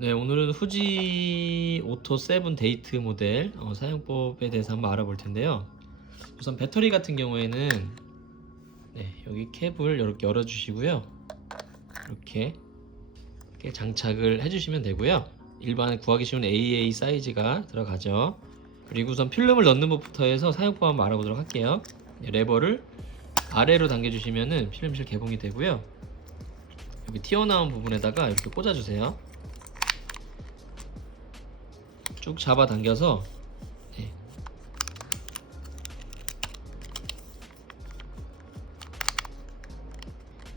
네, 오늘은 후지 오토 7 데이트 모델 사용법에 대해서 한번 알아볼 텐데요. 우선 배터리 같은 경우에는 여기 캡을 이렇게 열어주시고요. 이렇게 장착을 해주시면 되고요. 일반 구하기 쉬운 AA 사이즈가 들어가죠. 그리고 우선 필름을 넣는 법부터 해서 사용법 한번 알아보도록 할게요. 레버를 아래로 당겨주시면 필름실 개봉이 되고요. 여기 튀어나온 부분에다가 이렇게 꽂아주세요. 쭉 잡아 당겨서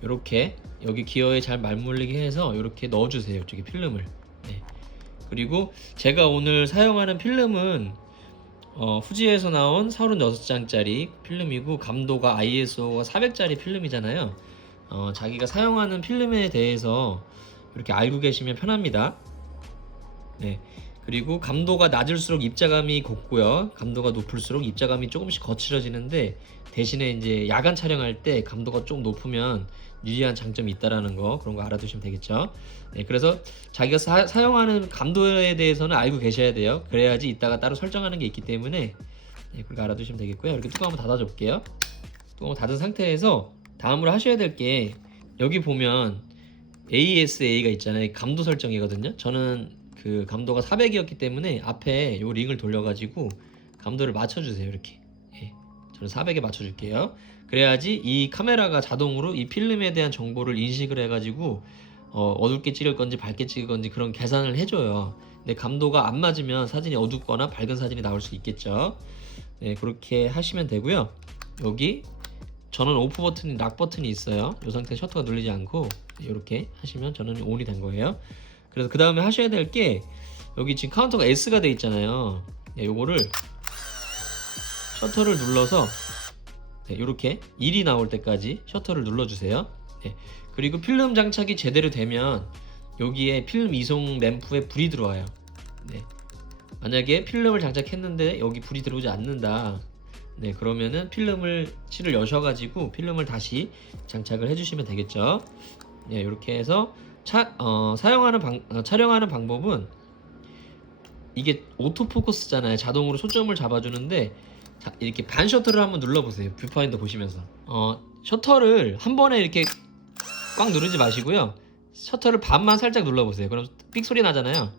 이렇게 여기 기어에 잘 맞물리게 해서 이렇게 넣어주세요. 이쪽에 필름을. 그리고 제가 오늘 사용하는 필름은 후지에서 나온 36장짜리 필름이고 감도가 ISO가 400짜리 필름이잖아요. 자기가 사용하는 필름에 대해서 이렇게 알고 계시면 편합니다. 그리고 감도가 낮을수록 입자감이 곱고요. 감도가 높을수록 입자감이 조금씩 거칠어지는데 대신에 이제 야간 촬영할 때 감도가 좀 높으면 유리한 장점이 있다라는 거, 그런 거 알아두시면 되겠죠. 그래서 자기가 사용하는 감도에 대해서는 알고 계셔야 돼요. 그래야지 이따가 따로 설정하는 게 있기 때문에 그렇게 알아두시면 되겠고요. 이렇게 뚜껑 한번 닫아 줄게요. 뚜껑 닫은 상태에서 다음으로 하셔야 될 게, 여기 보면 ASA가 있잖아요. 감도 설정이거든요. 저는 그 감도가 400이었기 때문에 앞에 요 링을 돌려가지고 감도를 맞춰주세요. 이렇게. 저는 400에 맞춰줄게요. 그래야지 이 카메라가 자동으로 이 필름에 대한 정보를 인식을 해가지고 어둡게 찍을 건지 밝게 찍을 건지 그런 계산을 해줘요. 근데 감도가 안 맞으면 사진이 어둡거나 밝은 사진이 나올 수 있겠죠. 그렇게 하시면 되고요. 여기 저는 오프 버튼이, 락 버튼이 있어요. 이 상태 셔터가 눌리지 않고 이렇게 하시면 저는 온이 된 거예요. 그래서 그 다음에 하셔야 될 게, 여기 지금 카운터가 S가 돼 있잖아요. 요거를 셔터를 눌러서 이렇게 1이 나올 때까지 셔터를 눌러주세요. 그리고 필름 장착이 제대로 되면 여기에 필름 이송 램프에 불이 들어와요. 만약에 필름을 장착했는데 여기 불이 들어오지 않는다, 그러면은 실을 여셔가지고 필름을 다시 장착을 해주시면 되겠죠. 이렇게 해서 촬영하는 방법은, 이게 오토포커스잖아요. 자동으로 초점을 잡아주는데, 이렇게 반 셔터를 한번 눌러보세요. 뷰파인더 보시면서 셔터를 한 번에 이렇게 꽉 누르지 마시고요. 셔터를 반만 살짝 눌러보세요. 그럼 삑 소리 나잖아요.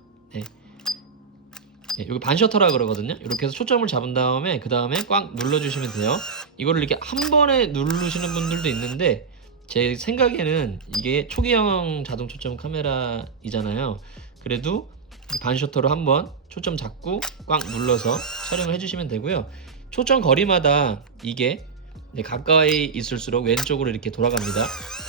여기 반 셔터라 그러거든요. 이렇게 해서 초점을 잡은 다음에 그 다음에 꽉 눌러주시면 돼요. 이거를 이렇게 한 번에 누르시는 분들도 있는데, 제 생각에는 이게 초기형 자동 초점 카메라이잖아요. 그래도 반 셔터로 한번 초점 잡고 꽉 눌러서 촬영을 해주시면 되고요. 초점 거리마다 이게 가까이 있을수록 왼쪽으로 이렇게 돌아갑니다.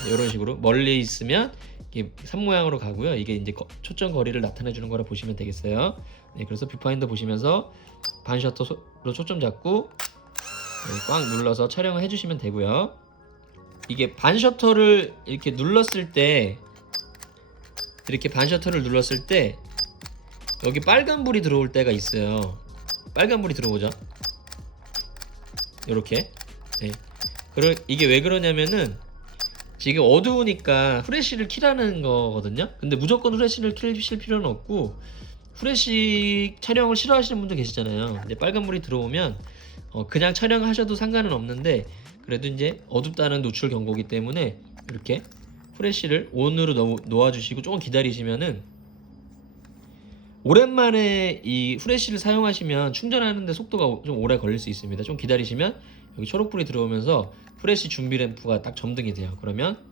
이런 식으로 멀리 있으면 이게 산 모양으로 가고요. 이게 이제 초점 거리를 나타내 주는 거라 보시면 되겠어요. 그래서 뷰파인더 보시면서 반 셔터로 초점 잡고 꽉 눌러서 촬영을 해주시면 되고요. 이게 반 셔터를 이렇게 눌렀을 때, 여기 빨간 불이 들어올 때가 있어요. 빨간 불이 들어오죠. 이렇게. 이게 왜 그러냐면은 지금 어두우니까 후레쉬를 켜라는 거거든요. 근데 무조건 후레쉬를 켜실 필요는 없고, 후레쉬 촬영을 싫어하시는 분도 계시잖아요. 근데 빨간 불이 들어오면 그냥 촬영하셔도 상관은 없는데, 그래도 이제 어둡다는 노출 경고기 때문에 이렇게 후레쉬를 온으로 놓아주시고 조금 기다리시면은, 오랜만에 이 후레쉬를 사용하시면 충전하는데 속도가 좀 오래 걸릴 수 있습니다. 좀 기다리시면 여기 초록불이 들어오면서 후레쉬 준비 램프가 딱 점등이 돼요. 그러면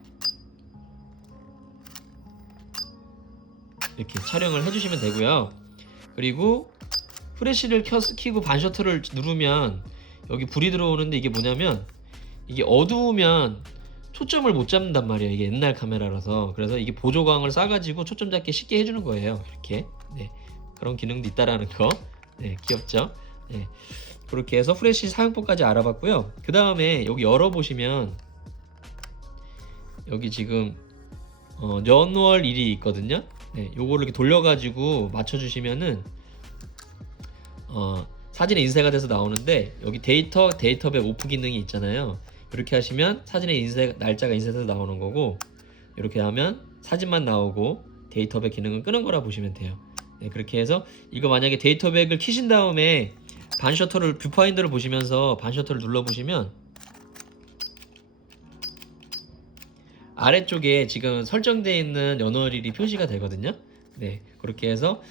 이렇게 촬영을 해주시면 되고요. 그리고 후레쉬를 켜고 반 셔터를 누르면 여기 불이 들어오는데, 이게 뭐냐면 이게 어두우면 초점을 못 잡는단 말이에요. 이게 옛날 카메라라서. 그래서 이게 보조광을 쏴가지고 초점 잡기 쉽게 해주는 거예요. 이렇게. 그런 기능도 있다라는 거. 귀엽죠? 그렇게 해서 후레쉬 사용법까지 알아봤고요. 그 다음에 여기 열어보시면 여기 지금 연월 일이 있거든요. 요거를 이렇게 돌려가지고 맞춰주시면은 사진에 인쇄가 돼서 나오는데, 여기 데이터백 오프 기능이 있잖아요. 이렇게 하시면 사진에 날짜가 인쇄돼서 나오는 거고, 이렇게 하면 사진만 나오고 데이터백 기능을 끄는 거라 보시면 돼요. 네, 그렇게 해서 이거 만약에 데이터백을 키신 다음에 반 셔터를 뷰파인더를 보시면서 반 셔터를 눌러 보시면 아래쪽에 지금 설정되어 있는 연월일이 표시가 되거든요. 네, 그렇게 해서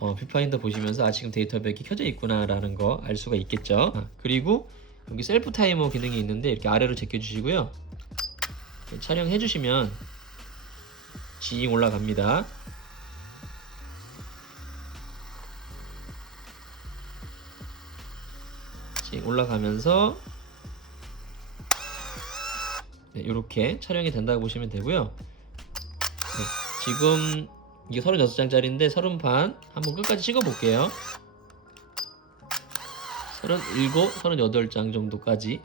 뷰파인더 보시면서 지금 데이터백이 켜져 있구나 라는 거 알 수가 있겠죠. 그리고 여기 셀프 타이머 기능이 있는데 이렇게 아래로 제껴 주시고요. 촬영해 주시면 징 올라갑니다. 징 올라가면서 네, 이렇게 촬영이 된다고 보시면 되고요. 네, 지금 이게 36장짜리인데 30판 한번 끝까지 찍어 볼게요. 37, 38장 정도까지.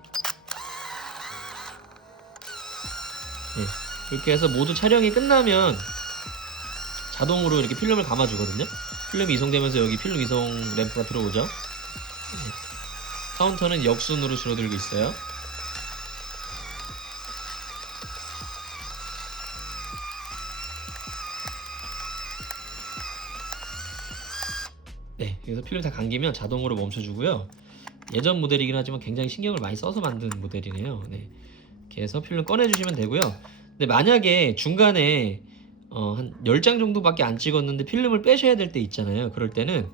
네, 이렇게 해서 모두 촬영이 끝나면 자동으로 이렇게 필름을 감아주거든요. 필름이 이송되면서 여기 필름 이송 램프가 들어오죠. 네, 카운터는 역순으로 줄어들고 있어요. 네, 그래서 필름 다 감기면 자동으로 멈춰주고요. 예전 모델이긴 하지만 굉장히 신경을 많이 써서 만든 모델이네요. 네, 이렇게 해서 필름 꺼내주시면 되고요. 근데 만약에 중간에 한 10장 정도밖에 안 찍었는데 필름을 빼셔야 될 때 있잖아요. 그럴 때는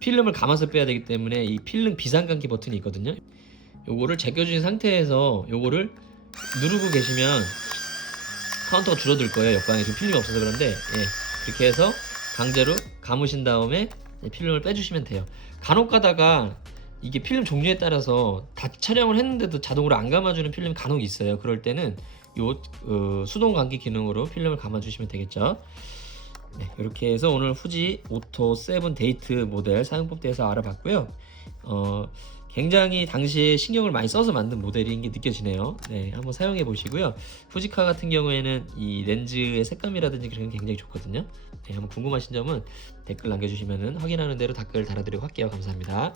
필름을 감아서 빼야 되기 때문에 이 필름 비상감기 버튼이 있거든요. 요거를 제껴주신 상태에서 요거를 누르고 계시면 카운터가 줄어들 거예요. 옆방에 지금 필름이 없어서 그런데 그렇게 해서 강제로 감으신 다음에 필름을 빼주시면 돼요. 간혹 가다가 이게 필름 종류에 따라서 다 촬영을 했는데도 자동으로 안 감아주는 필름이 간혹 있어요. 그럴 때는 요 수동 감기 기능으로 필름을 감아주시면 되겠죠. 네, 이렇게 해서 오늘 후지 오토 7 데이트 모델 사용법 대해서 알아봤고요. 굉장히 당시에 신경을 많이 써서 만든 모델인 게 느껴지네요. 네, 한번 사용해 보시고요. 후지카 같은 경우에는 이 렌즈의 색감이라든지 그런 게 굉장히 좋거든요. 네, 한번 궁금하신 점은 댓글 남겨주시면 확인하는 대로 댓글 달아드리고 할게요. 감사합니다.